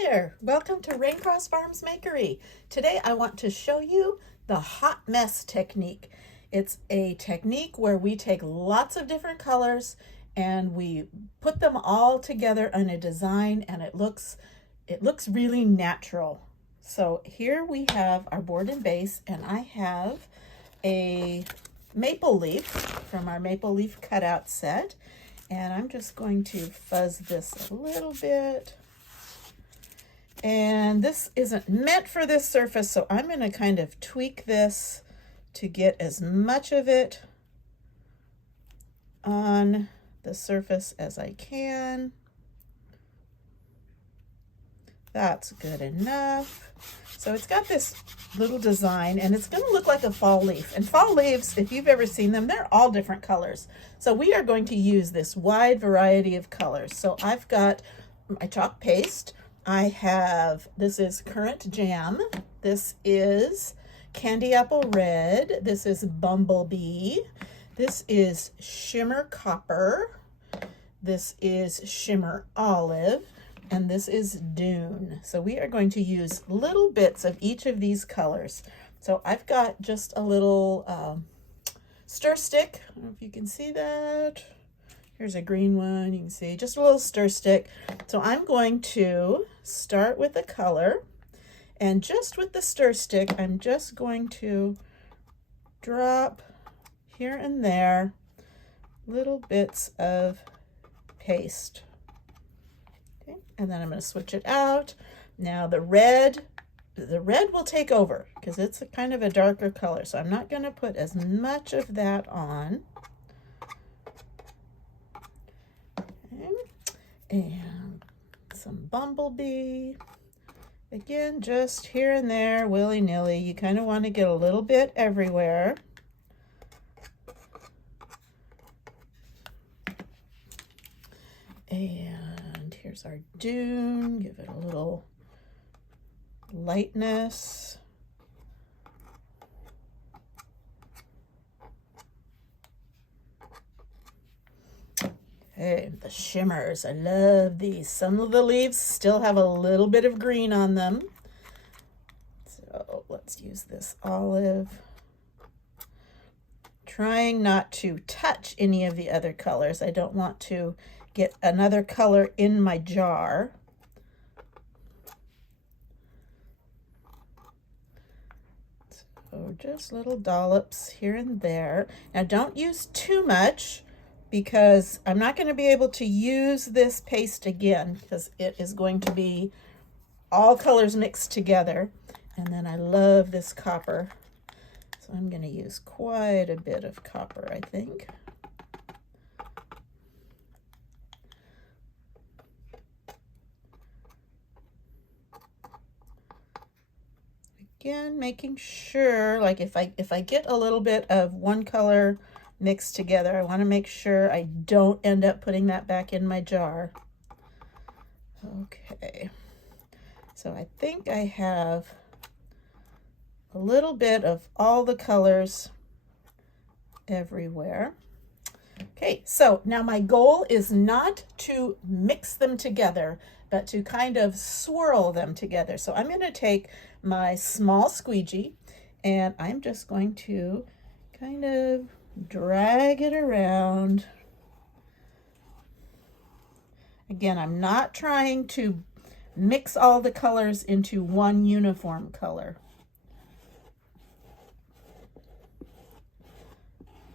there, welcome to Raincross Farms Makery. Today I want to show you the hot mess technique. It's a technique where we take lots of different colors and we put them all together in a design, and it looks really natural. So here we have our board and base, and I have a maple leaf from our maple leaf cutout set, and I'm just going to fuzz this a little bit. And this isn't meant for this surface, so I'm going to kind of tweak this to get as much of it on the surface as I can. That's good enough. So it's got this little design, and it's going to look like a fall leaf. And fall leaves, if you've ever seen them, they're all different colors. So we are going to use this wide variety of colors. So I've got my chalk paste. I have, this is Currant Jam, this is Candy Apple Red, this is Bumblebee, this is Shimmer Copper, this is Shimmer Olive, and this is Dune. So we are going to use little bits of each of these colors. So I've got just a little stir stick. I don't know if you can see that. Here's a green one, you can see, just a little stir stick. So I'm going to start with a color, and just with the stir stick, I'm just going to drop here and there little bits of paste. Okay, and then I'm going to switch it out. Now the red will take over because it's a kind of a darker color, so I'm not going to put as much of that on. And some Bumblebee. Again, just here and there, willy-nilly. You kind of want to get a little bit everywhere. And here's our Dune. Give it a little lightness. Okay, the shimmers, I love these. Some of the leaves still have a little bit of green on them. So let's use this olive. Trying not to touch any of the other colors. I don't want to get another color in my jar. So just little dollops here and there. Now don't use too much, because I'm not going to be able to use this paste again because it is going to be all colors mixed together. And then I love this copper, so I'm going to use quite a bit of copper, I think. Again, making sure, like if I get a little bit of one color mixed together, I want to make sure I don't end up putting that back in my jar. Okay, so I think I have a little bit of all the colors everywhere. Okay, so now my goal is not to mix them together, but to kind of swirl them together. So I'm going to take my small squeegee, and I'm just going to kind of drag it around. Again, I'm not trying to mix all the colors into one uniform color.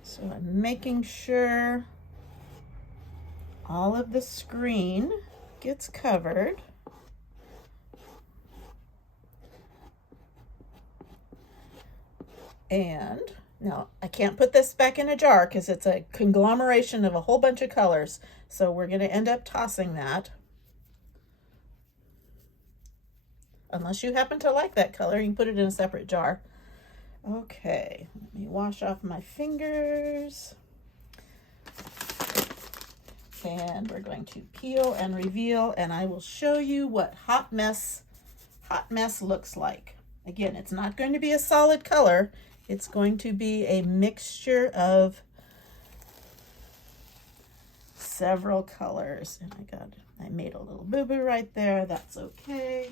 So I'm making sure all of the screen gets covered. And now, I can't put this back in a jar because it's a conglomeration of a whole bunch of colors, so we're going to end up tossing that. Unless you happen to like that color, you can put it in a separate jar. Okay, let me wash off my fingers. And we're going to peel and reveal, and I will show you what hot mess looks like. Again, it's not going to be a solid color. It's going to be a mixture of several colors. And I made a little boo-boo right there. That's okay.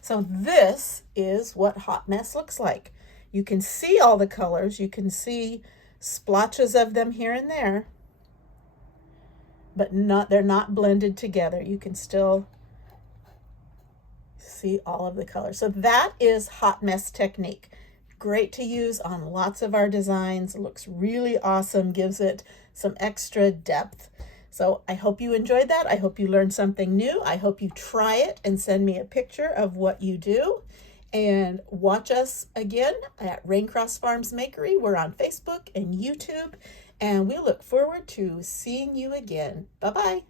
So this is what Hot Mess looks like. You can see all the colors. You can see splotches of them here and there, but they're not blended together. You can still see all of the colors. So that is Hot Mess technique. Great to use on lots of our designs. It looks really awesome, gives it some extra depth. So I hope you enjoyed that. I hope you learned something new. I hope you try it and send me a picture of what you do. And watch us again at Raincross Farms Makery. We're on Facebook and YouTube, and we look forward to seeing you again. Bye-bye.